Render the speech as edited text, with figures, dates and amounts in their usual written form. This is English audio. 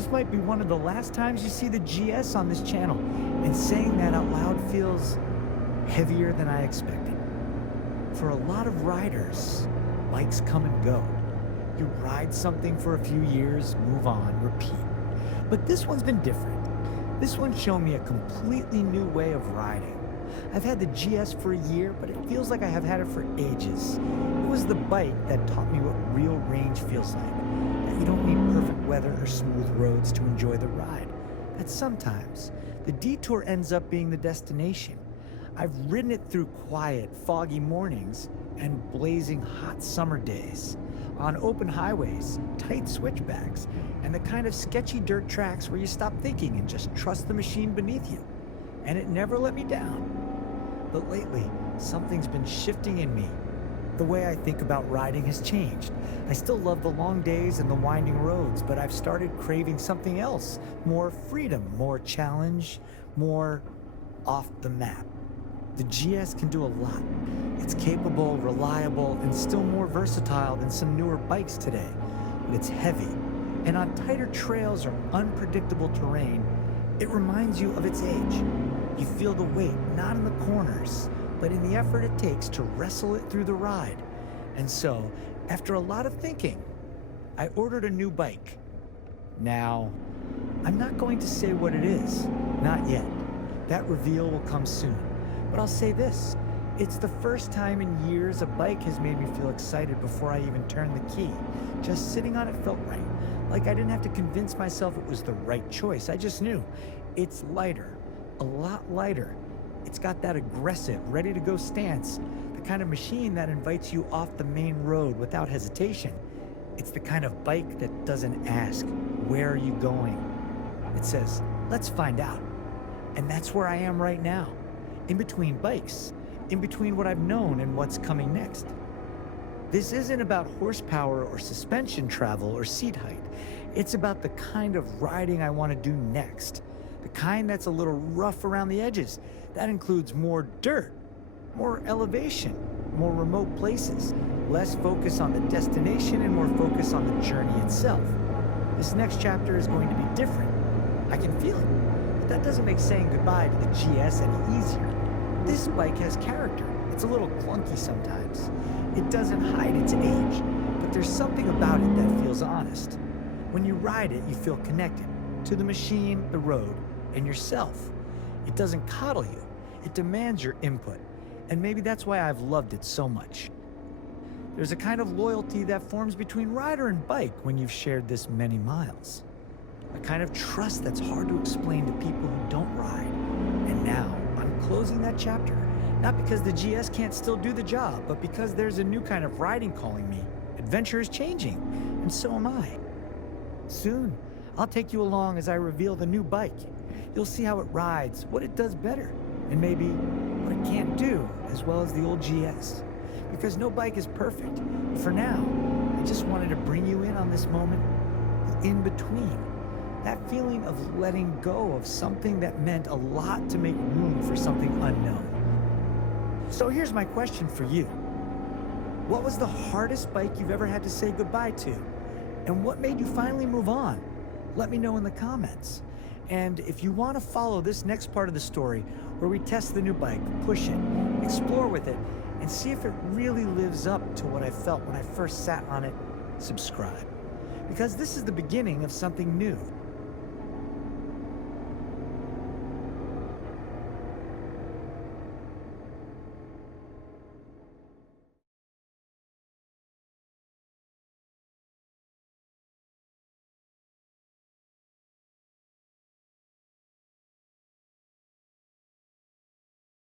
This might be one of the last times you see the GS on this channel, and saying that out loud feels heavier than I expected. For a lot of riders, bikes come and go. You ride something for a few years, move on, repeat. But this one's been different. This one's shown me a completely new way of riding. I've had the GS for a year, but it feels like I have had it for ages. It was the bike that taught me what real range feels like. That you don't need perfect weather or smooth roads to enjoy the ride. That sometimes the detour ends up being the destination. I've ridden it through quiet, foggy mornings and blazing hot summer days, on open highways, tight switchbacks, and the kind of sketchy dirt tracks where you stop thinking and just trust the machine beneath you. And it never let me down. But lately, something's been shifting in me. The way I think about riding has changed. I still love the long days and the winding roads, but I've started craving something else. More freedom, more challenge, more off the map. The GS can do a lot. It's capable, reliable, and still more versatile than some newer bikes today. But it's heavy, and on tighter trails or unpredictable terrain, it reminds you of its age. You feel the weight, not in the corners, but in the effort it takes to wrestle it through the ride. And so, after a lot of thinking, I ordered a new bike. Now, I'm not going to say what it is, not yet. That reveal will come soon. But I'll say this, it's the first time in years a bike has made me feel excited before I even turned the key. Just sitting on it felt right. Like I didn't have to convince myself it was the right choice. I just knew. It's lighter, a lot lighter. It's got that aggressive, ready-to-go stance, the kind of machine that invites you off the main road without hesitation. It's the kind of bike that doesn't ask, where are you going? It says, let's find out. And that's where I am right now. In between bikes, in between what I've known and what's coming next. This isn't about horsepower or suspension travel or seat height. It's about the kind of riding I want to do next. The kind that's a little rough around the edges. That includes more dirt, more elevation, more remote places, less focus on the destination and more focus on the journey itself. This next chapter is going to be different. I can feel it. But that doesn't make saying goodbye to the GS any easier. This bike has character. It's a little clunky sometimes. It doesn't hide its age, but there's something about it that feels honest. When you ride it, you feel connected to the machine, the road, and yourself. It doesn't coddle you. It demands your input. And maybe that's why I've loved it so much. There's a kind of loyalty that forms between rider and bike when you've shared this many miles. A kind of trust that's hard to explain to people who don't ride. And now, I'm closing that chapter, not because the GS can't still do the job, but because there's a new kind of riding calling me. Adventure is changing, and so am I. Soon, I'll take you along as I reveal the new bike. You'll see how it rides, what it does better, and maybe what it can't do as well as the old GS. Because no bike is perfect. For now, I just wanted to bring you in on this moment, the in-between. That feeling of letting go of something that meant a lot to make room for something unknown. So here's my question for you. What was the hardest bike you've ever had to say goodbye to? And what made you finally move on? Let me know in the comments. And if you want to follow this next part of the story, where we test the new bike, push it, explore with it, and see if it really lives up to what I felt when I first sat on it, subscribe. Because this is the beginning of something new.